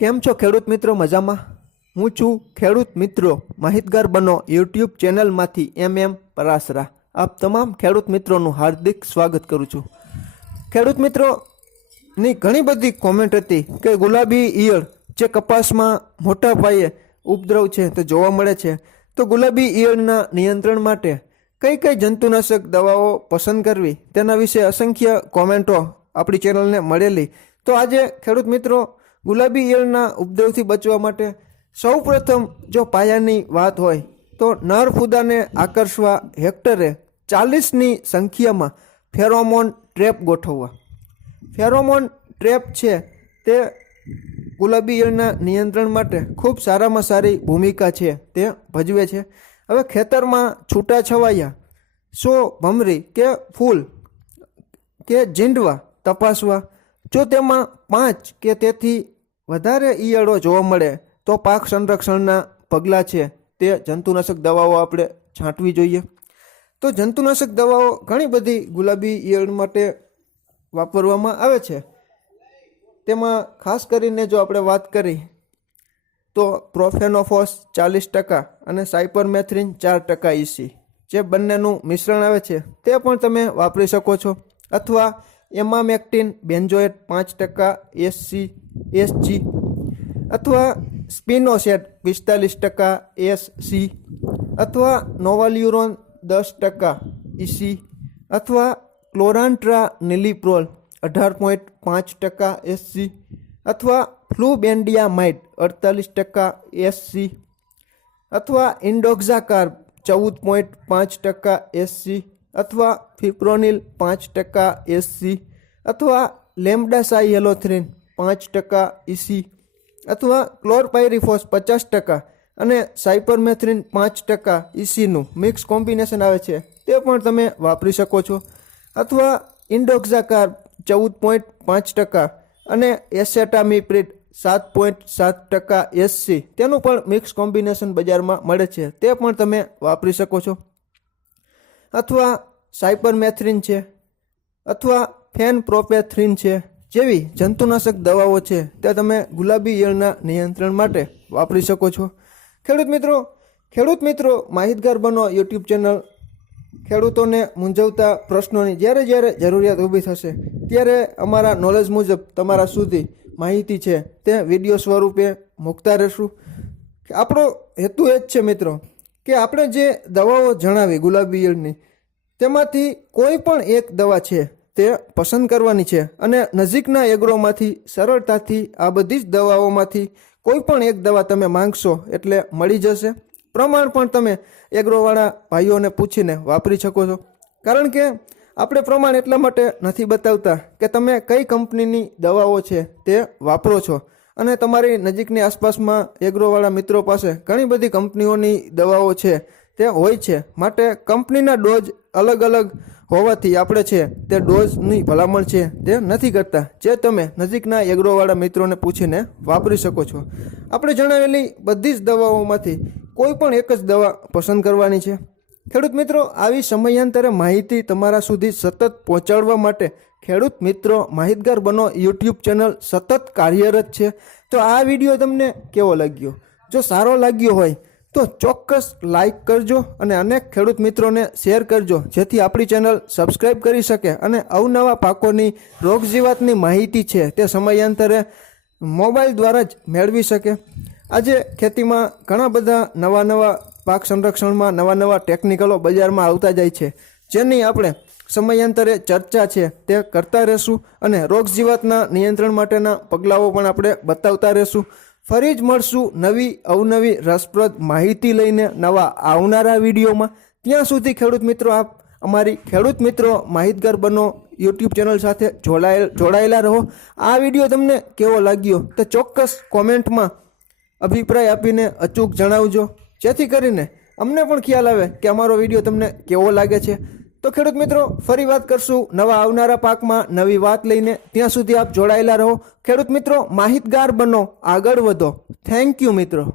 કેમ છો ખેડૂત મિત્રો મજામાં? હું છું ખેડૂત મિત્રો માહિતગાર બનો યુટ્યુબ ચેનલમાંથી એમ એમ પરાસરા. આપ તમામ ખેડૂત મિત્રોનું હાર્દિક સ્વાગત કરું છું. ખેડૂત મિત્રોની ઘણી બધી કોમેન્ટ હતી કે ગુલાબી ઈયળ જે કપાસમાં મોટા પાયે ઉપદ્રવ છે તે જોવા મળે છે. તો ગુલાબી ઈયળના નિયંત્રણ માટે કઈ કઈ જંતુનાશક દવાઓ પસંદ કરવી? તેના વિશે અસંખ્ય કોમેન્ટો આપણી ચેનલને મળેલી. તો આજે ખેડૂત મિત્રો ગુલાબી ઈયળના ઉપદ્રવથી બચવા માટે સૌ પ્રથમ જો પાયાની વાત હોય, તો નર ફૂદાને આકર્ષવા હેક્ટરે ચાલીસની સંખ્યામાં ફેરોમોન ટ્રેપ ગોઠવવા. ફેરોમોન ટ્રેપ છે તે ગુલાબી ઈયળના નિયંત્રણ માટે ખૂબ સારામાં સારી ભૂમિકા છે તે ભજવે છે. હવે ખેતરમાં છૂટા છવાયા સો ભમરી કે ફૂલ કે જીંડવા તપાસવા. જો તેમાં પાંચ કે તેથી વધારે ઈયળો જોવા મળે તો પાક સંરક્ષણના પગલાં છે તે જંતુનાશક દવાઓ આપણે છાંટવી જોઈએ. તો જંતુનાશક દવાઓ ઘણી બધી ગુલાબી ઈયળ માટે વાપરવામાં આવે છે. તેમાં ખાસ કરીને જો આપણે વાત કરી તો પ્રોફેનોફોસ ચાલીસ ટકા અને સાયપરમેથ્રિન ચાર ટકા ઇસી જે બંનેનું મિશ્રણ આવે છે તે પણ તમે વાપરી શકો છો. અથવા એમામેક્ટિન બેન્જોએટ પાંચ ટકા, એસસી, એસજી અથવા સ્પિનોસેટ, પિસ્તાલીસ ટકા, એસસી અથવા નોવાલ્યુરોન, દસ ટકા, ઇસી અથવા ક્લોરાન્ટ્રા નિલીપ્રોલ, અઢાર પોઈન્ટ પાંચ ટકા, એસસી અથવા ફ્લુબેન્ડિયામાઇડ અડતાલીસ ટકા, એસસી અથવા ઇન્ડોક્ઝાકાર ચૌદ પોઈન્ટ પાંચ ટકા, એસસી અથવા ફિપ્રોનિલ પાંચ ટકા એસસી અથવા લેમ્ડાસાઇહેલોથ્રિન પાંચ ટકા ઇસી અથવા ક્લોરપાયરીફોસ પચાસ ટકા અને સાયપરમેથ્રિન પાંચ ટકા ઇસીનું મિક્સ કોમ્બિનેશન આવે છે, તે પણ તમે વાપરી શકો છો. અથવા ઇન્ડોક્ઝાકાર ચૌદ પોઈન્ટ પાંચ ટકા અને એસેટામીપ્રિટ સાત પોઈન્ટ સાત ટકા એસસી તેનું પણ મિક્સ કોમ્બિનેશન બજારમાં મળે છે, તે પણ તમે વાપરી શકો છો. અથવા સાયપરમેથ્રિન છે, અથવા ફેન પ્રોપેથ્રિન છે, જેવી જંતુનાશક દવાઓ છે તે તમે ગુલાબી ઈયળના નિયંત્રણ માટે વાપરી શકો છો. ખેડૂત મિત્રો ખેડૂત મિત્રો, માહિતગાર બનો યુટ્યુબ ચેનલ. ખેડૂતોને મૂંઝવતા પ્રશ્નોની જ્યારે જ્યારે જરૂરિયાત ઊભી થશે, ત્યારે અમારા નોલેજ મુજબ તમારા સુધી માહિતી છે, તે વીડિયો સ્વરૂપે મૂકતા રહેશું. આપણો હેતુ એ જ છે મિત્રો કે આપણે જે દવાઓ જણાવી, ગુલાબી ઈયળની તેમાંથી કોઈ પણ એક દવા છે તે પસંદ કરવાની છે અને નજીકના એગ્રોમાંથી સરળતાથી આ બધી જ દવાઓમાંથી કોઈ પણ એક દવા તમે માંગશો એટલે મળી જશે. પ્રમાણ પણ તમે એગ્રોવાળા ભાઈઓને પૂછીને વાપરી શકો છો. કારણ કે આપણે પ્રમાણ એટલા માટે નથી બતાવતા કે તમે કઈ કંપનીની દવાઓ છે તે વાપરો છો. અને તમારી નજીકની આસપાસમાં એગ્રોવાળા મિત્રો પાસે ઘણી બધી કંપનીઓની દવાઓ છે, તે હોય છે. માટે કંપનીના ડોઝ અલગ અલગ હોવાથી આપણે છે, તે ડોઝની ભલામણ છે, તે નથી કરતા. જે તમે નજીકના એગ્રોવાળા મિત્રોને પૂછીને વાપરી શકો છો. આપણે જણાવેલી બધી જ દવાઓમાંથી કોઈ પણ એક જ દવા પસંદ કરવાની છે. ખેડૂત મિત્રો, આવી સમયાંતરે માહિતી તમારા સુધી સતત પહોંચાડવા માટે ખેડૂત મિત્રો, માહિતગાર બનો યુટ્યુબ ચેનલ સતત કાર્યરત છે. તો આ વીડિયો તમને કેવો લાગ્યો? જો સારો લાગ્યો હોય, તો ચોક્કસ લાઈક કરજો અને અનેક ખેડૂત મિત્રોને શેર કરજો, જેથી આપણી ચેનલ સબસ્ક્રાઈબ કરી શકે અને અવનવા પાકોની રોગ જીવાતની માહિતી છે તે સમયાંતરે મોબાઈલ દ્વારા જ મેળવી શકે. આજે ખેતીમાં ઘણા બધા નવા નવા પાક સંરક્ષણમાં નવા નવા ટેકનિકલો બજારમાં આવતા જાય છે. જેની આપણે સમયાંતરે ચર્ચા છે તે કરતા રહેશું અને રોગ જીવાતના નિયંત્રણ માટેના પગલાઓ પણ આપણે બતાવતા રહેશું. ફરી જ મળશું નવી અવનવી રસપ્રદ માહિતી લઈને નવા આવનારા વિડીયોમાં. ત્યાં સુધી ખેડૂત મિત્રો, આપ અમારી ખેડૂત મિત્રો માહિતગાર બનો યુટ્યુબ ચેનલ સાથે જોડાયેલ, જોડાયેલા રહો. આ વીડિયો તમને કેવો લાગ્યો તે ચોક્કસ કોમેન્ટમાં અભિપ્રાય આપીને અચૂક જણાવજો. જેથી કરીને અમને પણ ખ્યાલ આવે કે અમારો વીડિયો તમને કેવો લાગે છે. તો ખેડૂત મિત્રો, ફરી વાત કરશું નવા આવનારા પાકમાં નવી વાત લઈને. ત્યાં સુધી આપ જોડાયેલા રહો. ખેડૂત મિત્રો, માહિતગાર બનો, આગળ વધો. થેન્ક યુ મિત્રો.